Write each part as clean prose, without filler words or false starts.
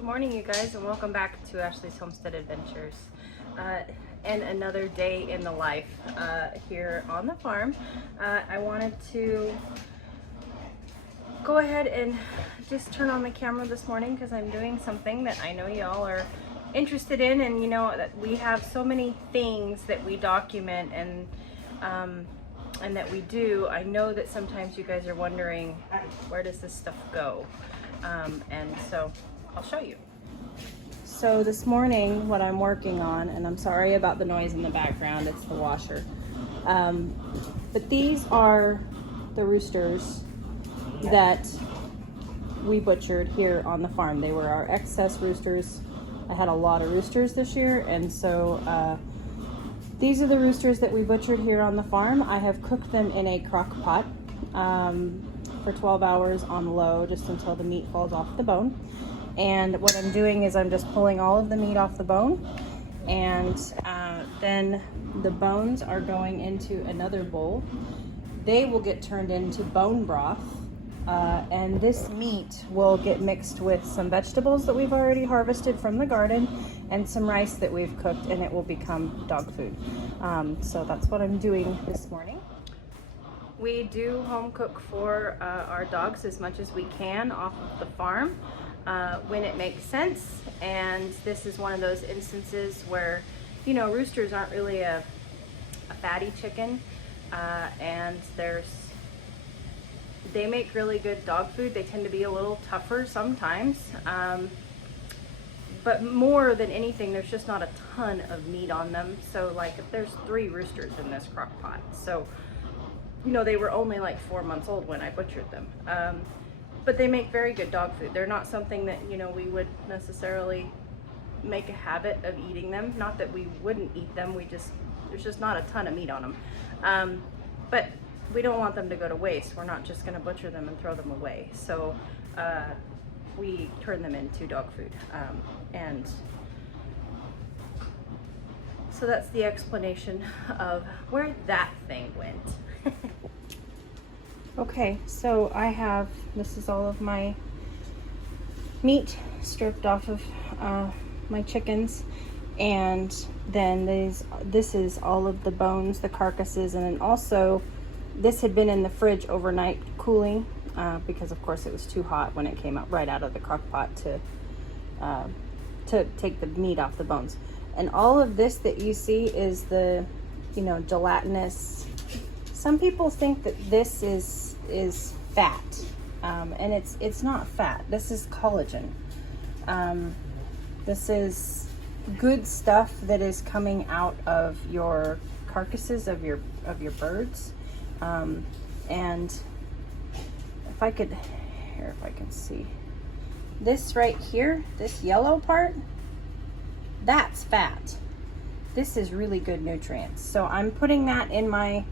Good morning, you guys, and welcome back to Ashley's Homestead Adventures. And another day in the life here on the farm. I wanted to go ahead and just turn on the camera this morning because I'm doing something that I know y'all are interested in, and you know that we have so many things that we document and that we do. I know that sometimes you guys are wondering, where does this stuff go? And so I'll show you. So this morning, what I'm working on, and I'm sorry about the noise in the background, it's the washer. But these are the roosters that we butchered here on the farm. They were our excess roosters. I had a lot of roosters this year, and so these are the roosters that we butchered here on the farm. I have cooked them in a crock pot for 12 hours on low, just until the meat falls off the bone. And what I'm doing is I'm just pulling all of the meat off the bone, and then the bones are going into another bowl. They will get turned into bone broth, and this meat will get mixed with some vegetables that we've already harvested from the garden and some rice that we've cooked, and it will become dog food. So that's what I'm doing this morning. We do home cook for our dogs as much as we can off of the farm when it makes sense, and this is one of those instances where, you know, roosters aren't really a fatty chicken, and they make really good dog food. They tend to be a little tougher sometimes, but more than anything, there's just not a ton of meat on them. So like, there's 3 roosters in this crock pot, so you know, they were only like 4 months old when I butchered them. But they make very good dog food. They're not something that, you know, we would necessarily make a habit of eating them. Not that we wouldn't eat them, there's just not a ton of meat on them. But we don't want them to go to waste. We're not just gonna butcher them and throw them away. So we turn them into dog food. And so that's the explanation of where that thing went. Okay, so this is all of my meat stripped off of my chickens, and then this is all of the bones, the carcasses, and then also this had been in the fridge overnight cooling because of course it was too hot when it came out right out of the crock pot to take the meat off the bones. And all of this that you see is the, you know, gelatinous. Some people think that this is fat, and it's not fat. This is collagen. This is good stuff that is coming out of your carcasses of your birds. And if I can see this right here, this yellow part, that's fat. This is really good nutrients. So I'm putting that in my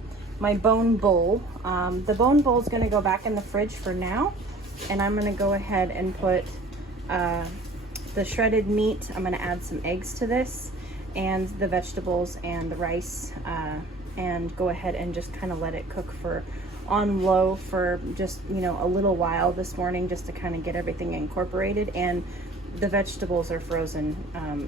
bone bowl. The bone bowl is going to go back in the fridge for now, and I'm going to go ahead and put the shredded meat. I'm going to add some eggs to this, and the vegetables and the rice, and go ahead and just kind of let it cook on low for just, you know, a little while this morning, just to kind of get everything incorporated. And the vegetables are frozen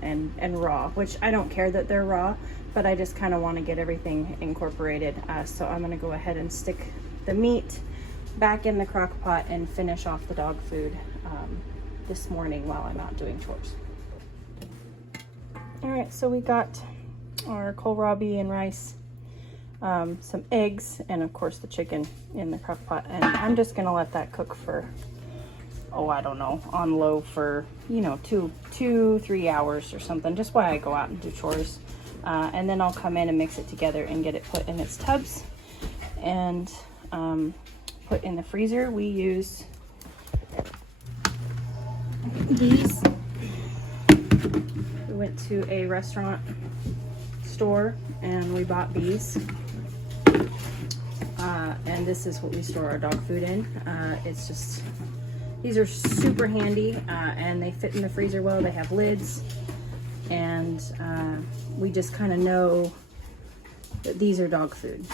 and raw, which I don't care that they're raw, but I just kind of want to get everything incorporated. So I'm going to go ahead and stick the meat back in the crock pot and finish off the dog food this morning while I'm out doing chores. All right, so we got our kohlrabi and rice, some eggs, and of course the chicken in the crock pot. And I'm just going to let that cook for, I don't know, on low for, you know, 2-3 hours or something, just while I go out and do chores. And then I'll come in and mix it together and get it put in its tubs and put in the freezer. We use these. We went to a restaurant store and we bought these. And this is what we store our dog food in. It's just, these are super handy, and they fit in the freezer well. They have lids, and we just kind of know that these are dog food.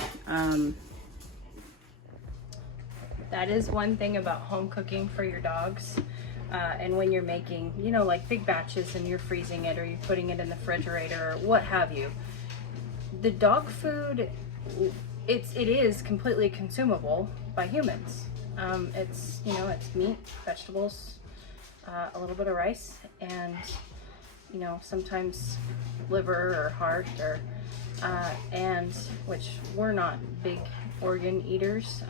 That is one thing about home cooking for your dogs. And when you're making, you know, like big batches and you're freezing it or you're putting it in the refrigerator or what have you, the dog food, it is completely consumable by humans. It's, you know, it's meat, vegetables, a little bit of rice, and, you know, sometimes liver or heart, or and which we're not big organ eaters.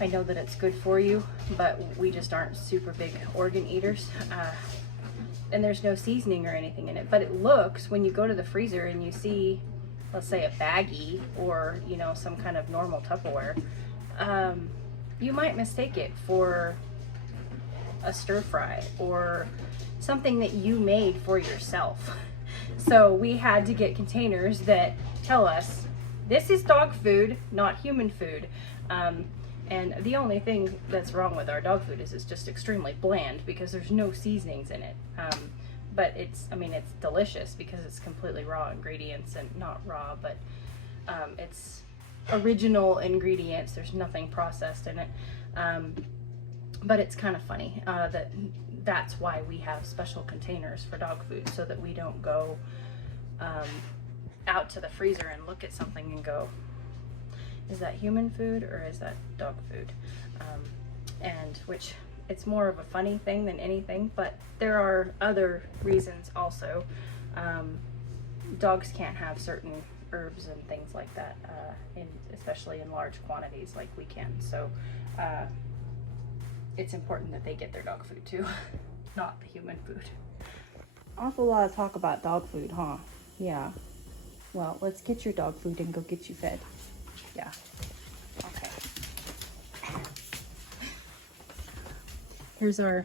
I know that it's good for you, but we just aren't super big organ eaters. And there's no seasoning or anything in it, but it looks, when you go to the freezer and you see, let's say, a baggie or, you know, some kind of normal Tupperware, you might mistake it for a stir fry or something that you made for yourself. So we had to get containers that tell us this is dog food, not human food. And the only thing that's wrong with our dog food is it's just extremely bland because there's no seasonings in it. But it's, I mean, it's delicious because it's completely raw ingredients, and not raw, but it's original ingredients. There's nothing processed in it. But it's kind of funny that's why we have special containers for dog food, so that we don't go out to the freezer and look at something and go, is that human food or is that dog food? And which, it's more of a funny thing than anything, but there are other reasons also. Dogs can't have certain herbs and things like that, especially in large quantities like we can. So it's important that they get their dog food too, not the human food. Awful lot of talk about dog food, huh? Yeah. Well, let's get your dog food and go get you fed. Yeah. Okay. Here's our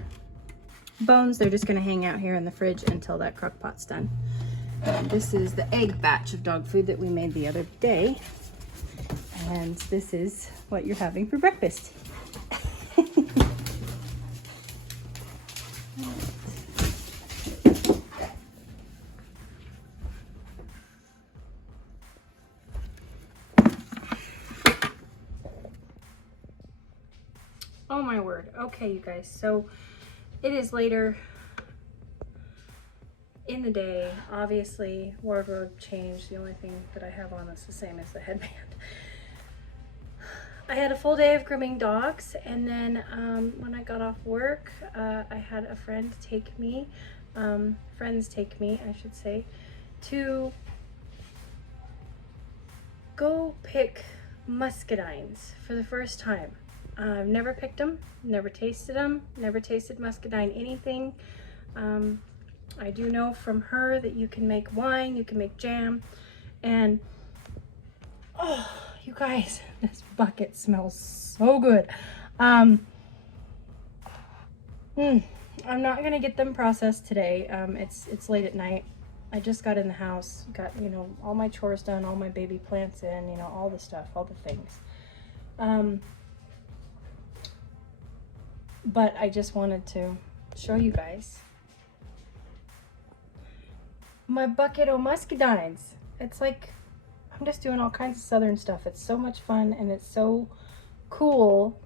bones. They're just going to hang out here in the fridge until that crock pot's done. And this is the egg batch of dog food that we made the other day. And this is what you're having for breakfast. Oh my word. Okay, you guys, so it is later in the day. Obviously, wardrobe change. The only thing that I have on is the same as the headband. I had a full day of grooming dogs, and then when I got off work, I had a friend take me, friends take me, I should say, to go pick muscadines for the first time. I've never picked them, never tasted them, never tasted muscadine anything. I do know from her that you can make wine, you can make jam, and oh, you guys, this bucket smells so good. I'm not gonna get them processed today. It's late at night. I just got in the house, got, you know, all my chores done, all my baby plants in, you know, all the stuff, all the things. But I just wanted to show you guys my bucket of muscadines. It's like, I'm just doing all kinds of southern stuff. It's so much fun, and it's so cool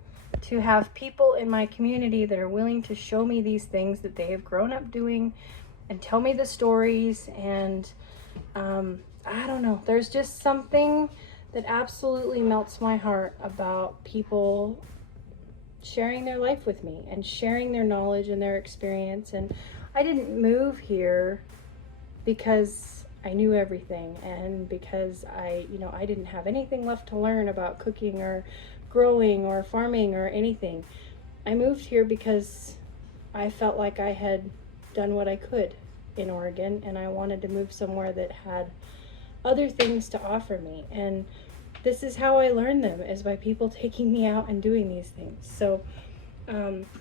to have people in my community that are willing to show me these things that they have grown up doing and tell me the stories. And I don't know, there's just something that absolutely melts my heart about people sharing their life with me and sharing their knowledge and their experience. And I didn't move here because I knew everything, and because I didn't have anything left to learn about cooking or growing or farming or anything. I moved here because I felt like I had done what I could in Oregon, and I wanted to move somewhere that had other things to offer me. And this is how I learned them, is by people taking me out and doing these things. So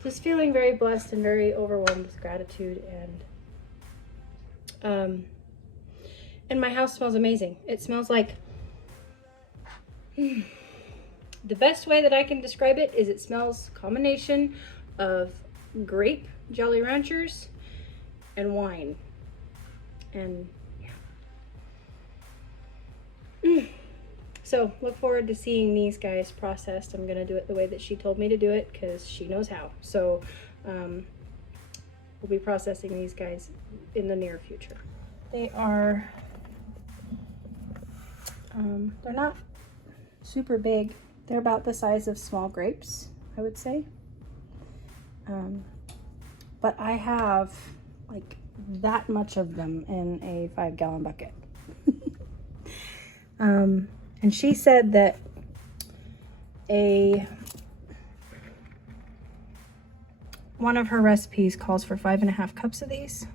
just feeling very blessed and very overwhelmed with gratitude. And my house smells amazing. It smells like, the best way that I can describe it is it smells a combination of grape Jolly Ranchers and wine. And yeah. So look forward to seeing these guys processed. I'm gonna do it the way that she told me to do it because she knows how. So we'll be processing these guys in the near future. They are, they're not super big. They're about the size of small grapes, I would say. But I have like that much of them in a 5-gallon bucket. And she said that one of her recipes calls for 5.5 cups of these,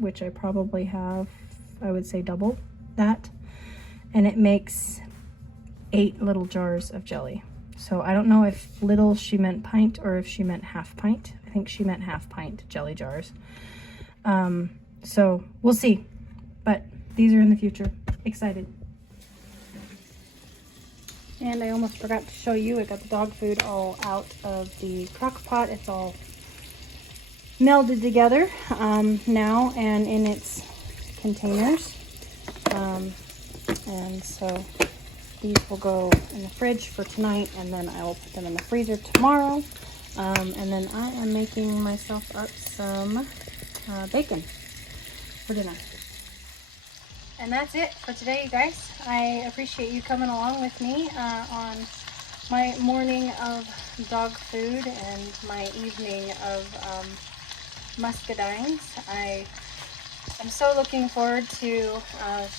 which I probably have, I would say double that. And it makes 8 little jars of jelly. So I don't know if little she meant pint or if she meant half pint. I think she meant half pint jelly jars. So we'll see, but these are in the future. Excited. And I almost forgot to show you, I got the dog food all out of the crock pot. It's all melded together now and in its containers. And so these will go in the fridge for tonight, and then I will put them in the freezer tomorrow. And then I am making myself up some bacon for dinner. And that's it for today, you guys. I appreciate you coming along with me on my morning of dog food and my evening of muscadines. I am so looking forward to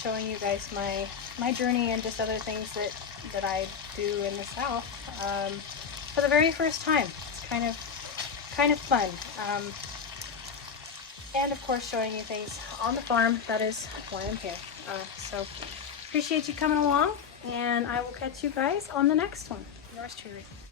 showing you guys my journey and just other things that I do in the South for the very first time. It's kind of fun. And of course showing you things on the farm. That is why I'm here. So appreciate you coming along, and I will catch you guys on the next one. Yours truly.